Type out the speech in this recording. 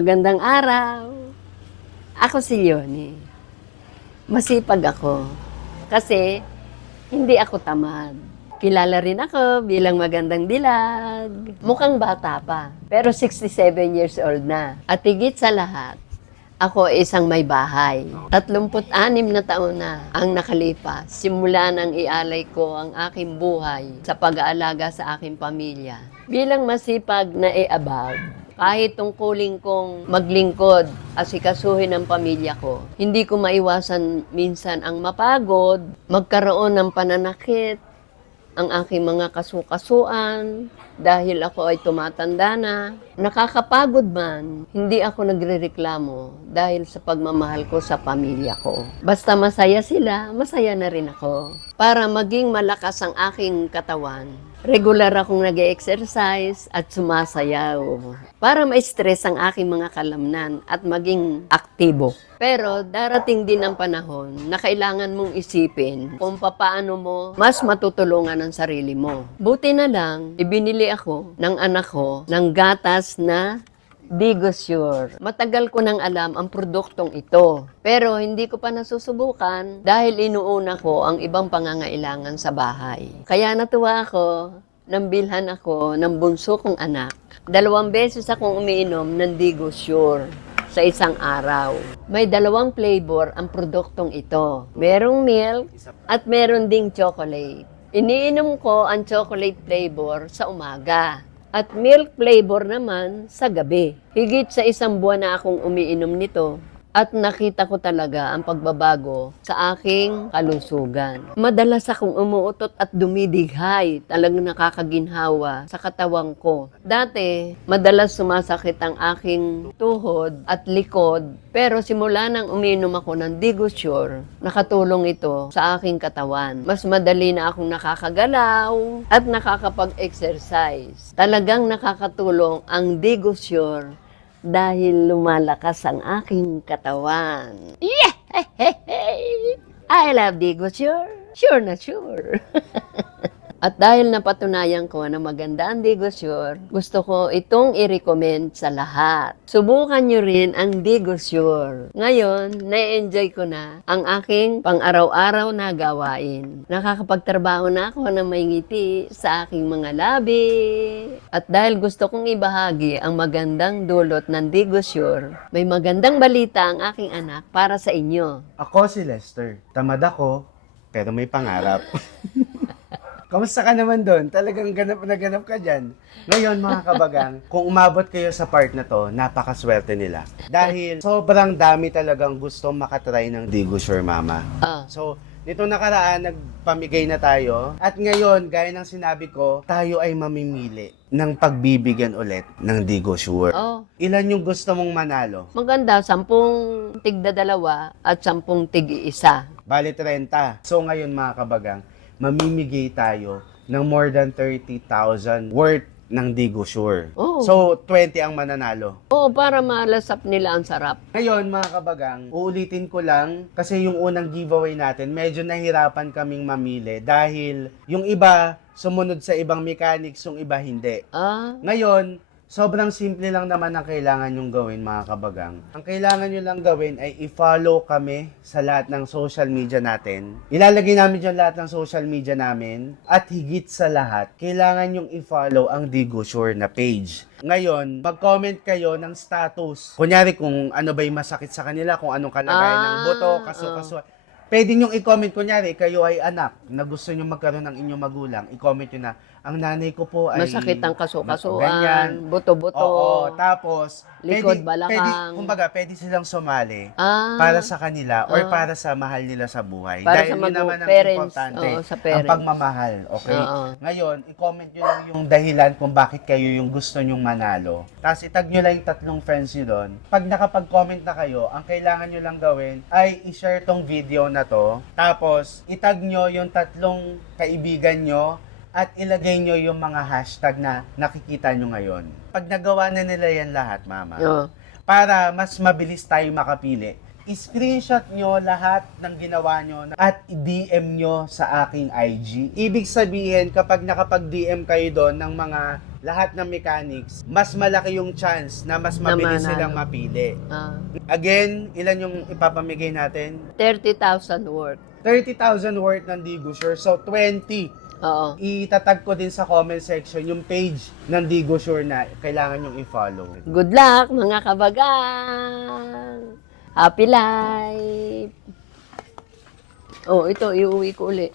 Magandang araw. Ako si Leonie. Masipag ako kasi hindi ako tamad. Kilala rin ako bilang magandang dilag. Mukhang bata pa, pero 67 years old na. At higit sa lahat, ako ay isang may bahay. 36 na taon na ang nakalipas. Simula nang ialay ko ang aking buhay sa pag-aalaga sa aking pamilya. Bilang masipag na above, kahit tungkulin kong maglingkod, asikasuhin ang pamilya ko, hindi ko maiwasan minsan ang mapagod, magkaroon ng pananakit, ang aking mga kasukasuan, dahil ako ay tumatanda na. Nakakapagod man, hindi ako nagrereklamo dahil sa pagmamahal ko sa pamilya ko. Basta masaya sila, masaya na rin ako. Para maging malakas ang aking katawan, regular akong nag-exercise at sumasayaw para ma-stress ang aking mga kalamnan at maging aktibo. Pero darating din ang panahon na kailangan mong isipin kung papaano mo mas matutulungan ang sarili mo. Buti na lang, ibinili ako ng anak ko ng gatas na Digosure. Matagal ko nang alam ang produktong ito. Pero hindi ko pa nasusubukan dahil inuuna ko ang ibang pangangailangan sa bahay. Kaya natuwa ako nang bilhan ako ng bunso kong anak. 2 beses akong umiinom ng Digosure sa isang araw. May 2 flavor ang produktong ito. Merong milk at meron ding chocolate. Iniinom ko ang chocolate flavor sa umaga at milk flavor naman sa gabi. Higit sa 1 buwan na akong umiinom nito at nakita ko talaga ang pagbabago sa aking kalusugan. Madalas akong umuutot at dumidighay, talagang nakakaginhawa sa katawan ko. Dati, madalas sumasakit ang aking tuhod at likod, pero simula nang uminom ako ng Digosure, nakatulong ito sa aking katawan. Mas madali na akong nakakagalaw at nakakapag-exercise. Talagang nakakatulong ang Digosure dahil lumalakas ang aking katawan. Yeah! I love Digosure. Sure na sure. At dahil napatunayan ko na maganda ang Digosure, gusto ko itong i-recommend sa lahat. Subukan nyo rin ang Digosure. Ngayon, na-enjoy ko na ang aking pang-araw-araw na gawain. Nakakapagtrabaho na ako na may ngiti sa aking mga labi. At dahil gusto kong ibahagi ang magandang dulot ng Digosure, may magandang balita ang aking anak para sa inyo. Ako si Lester. Tamad ako, pero may pangarap. Kamusta ka naman doon? Talagang ganap na ganap ka dyan. Ngayon mga kabagang, kung umabot kayo sa part na to, napakaswerte nila. Dahil sobrang dami talagang gustong makatry ng Digosure, Mama. So, nitong nakaraan, nagpamigay na tayo. At ngayon, gaya ng sinabi ko, tayo ay mamimili ng pagbibigyan ulit ng Digosure. Oh, Ilan yung gusto mong manalo? maganda, 10 tigda-2 at 10 tig-1. Bali 30. So ngayon mga kabagang, mamimigay tayo ng more than 30,000 worth ng Digosure. Oh. So 20 ang mananalo. Oo, para malasap nila ang sarap. Ngayon mga kabagang, uulitin ko lang kasi yung unang giveaway natin, medyo nahirapan kaming mamili dahil yung iba sumunod sa ibang mechanics, yung iba hindi. Ngayon, sobrang simple lang naman ang kailangan nyong gawin mga kabagang. Ang kailangan nyo lang gawin ay i-follow kami sa lahat ng social media natin. Ilalagay namin dyan lahat ng social media namin. At higit sa lahat, kailangan nyong i-follow ang Digosure na page. Ngayon, mag-comment kayo ng status. Kunyari kung ano ba yung masakit sa kanila, kung anong kalagayan ng buto, kaso. Pwede nyong i-comment, kunyari, kayo ay anak na gusto nyo magkaroon ng inyong magulang. I-comment nyo na, ang nanay ko po ay Masakit ang kasukasuan, ganyan. buto-buto. Oo, tapos, Likod, balakang. kumbaga, pwede silang sumali Ah, para sa kanila or para sa mahal nila sa buhay. Para Dahil sa yun naman ang parents, importante, oo, sa ang parents. pagmamahal. Okay? Oo. Ngayon, i-comment nyo lang yung dahilan kung bakit kayo yung gusto nyong manalo. Tapos itag nyo lang yung 3 friends nyo doon. Pag nakapag-comment na kayo, ang kailangan nyo lang gawin ay i-share tong video na to. Tapos, itag nyo yung 3 kaibigan nyo at ilagay nyo yung mga hashtag na nakikita nyo ngayon. Pag nagawa na nila yan lahat, Mama, Oo. para mas mabilis tayo makapili, screenshot nyo lahat ng ginawa nyo at i-DM nyo sa aking IG. Ibig sabihin, kapag nakapag-DM kayo doon ng mga lahat ng mechanics, mas malaki yung chance na mas mabilis manalo. silang mapili. Ah, Again, ilan yung ipapamigay natin? 30,000 worth. 30,000 worth ng Digosure. So, 20. Oo. Itatag ko din sa comment section yung page ng Digosure na kailangan yung i-follow. Good luck, mga kabagang! Happy life! Oh, ito, iuwi ko uli.